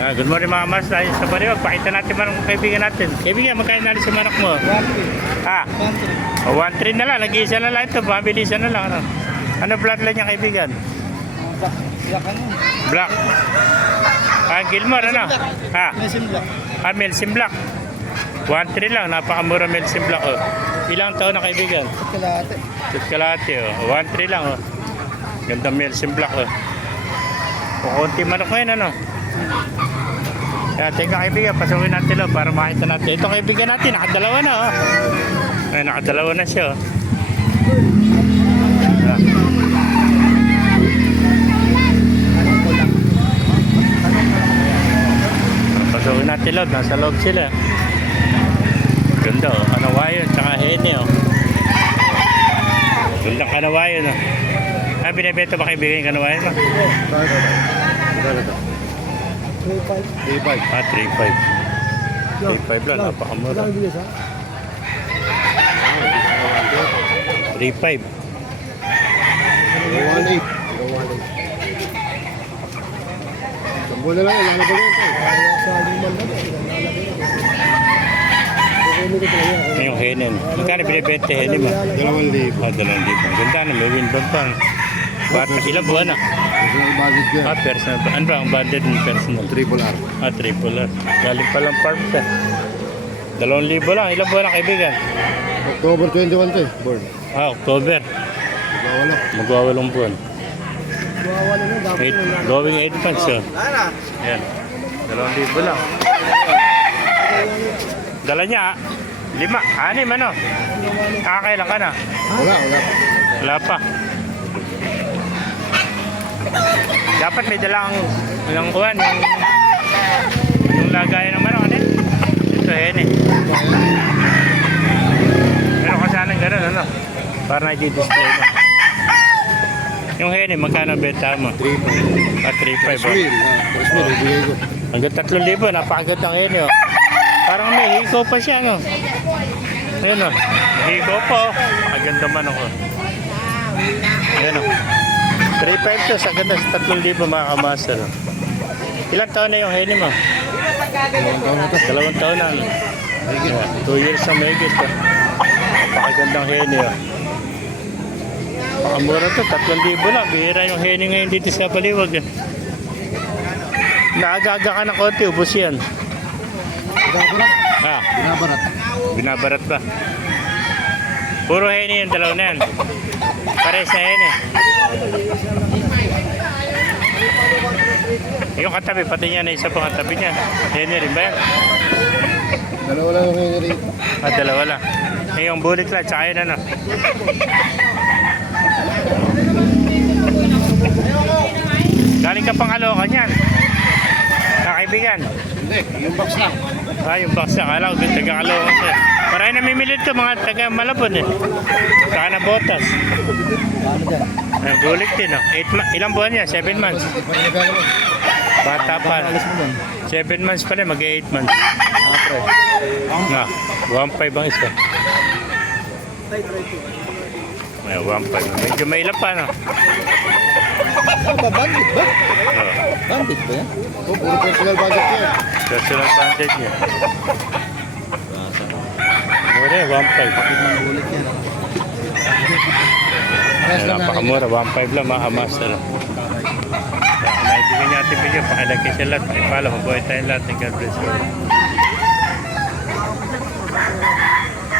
Good morning mga Mars, tayo sa Bariwag. Pakita natin manok ng kaibigan natin. Kaibigan, magkain natin sa manok mo? 1-3. Ah, 1-3 na lang. Nag-iisa na lang ito. Mabilisan na lang. Ano bloodline niya kaibigan? Black ano? Black. Gilmore ano? Ha? Mesim Black. Melsim Black. 1-3 lang. Napakamura Melsim Black. Oh. Ilang taon na kaibigan? Kalahati. Kalahati. Oh. 1-3 lang. Oh. Ganda Melsim Black. Oh. Kukunti manok ngayon ano? Kaya tingnan kaibigan, pasukin natin lo para makita natin. Ito kaibigan natin, nakadalawa na oh. Ay, nakadalawa na siya oh. Pasukin natin lo, nasa loob sila. Ganda oh, kanawayon, tsaka hene oh. Gandang kanawayon oh. Binibenta ba kaibigan yung kanawayon mo? 3-5. 3-5. 3-5 lang, napakamura. 3-5. 1-8. Sambo na lang, lalabag ito. Sa liman na Yung henen. Magkano binibenta henen mo? 2,000. 2,000. Ganda na, may windbag pa. Ilang buwan na? Personal budget dyan. Personal. Ano ba ang budget ng personal? Triple R. Triple R. Galing pa lang farm ka. 2,000 lang. Ilang buwan na kaibigan? October 21 to eh. Born. October. Wala. Magwawalong buwan. Wala na. Dapat Going 8 months. Oh. Yan. 2,000 lang. Dala niya 5, 6 ano? Kakailan ka na? Wala. Wala pa. Dapat may dalang yung kuwan, yung lagayan ng manok, ano? Ito hene. Meron ka sana gano'n, ano? Para na-display mo. Yung hene, magkano benta mo? 3-5. 3.5. Presmil, ibigay ko. Hanggang 3,000, napakagandang hene, oh. Parang may hiko pa siya, no? Ayun, oh. Hiko pa, oh. Maganda manok, oh. Ayun, oh. 3.5 to, sa ganda sa 3,000 mga kamasal. Ilang taon na yung hene mo? 2 taon na. 2 years na may higit. Napakagandang hene. Pakamura to, 3,000 lang. Bihira yung hene ngayon dito sa Baliwag. Naagaga ka ng konti, ubos yan. Binabarat. Binabarat ba? Puro hene yung dalaw na yan. Pares na hene. Yung katabi, pati niya na isa pang katabi niya. Hene rin ba yan? Dalawa lang yung hini rito. Dalawa lang. Yung bulik lang, tsaka yun ano. Galing ka pang Caloocan yan. Kaibigan. Hindi, yung box lang. Yung box na. Kala ko, taga Caloocan siya. Maraming namimilit to, mga taga Malabon eh. Saka na botas. Bulik din oh. Ilang buwan niya? 7 months. Bata pa. 7 months pa rin, mag-8 months. Nga, 1.5 ang isa. Ay, 1.5. Medyo may ilan pa, no? Bandit ba? Bandit ba yan? Puro personal budget yan. Personal advantage niya. Mura, 1.5. Napakamura, 1.5 lang mga master. Kaya kung naibigyan niya ating video, pakilagay sa lahat, pakipala, mabuhay tayong lahat. God bless you.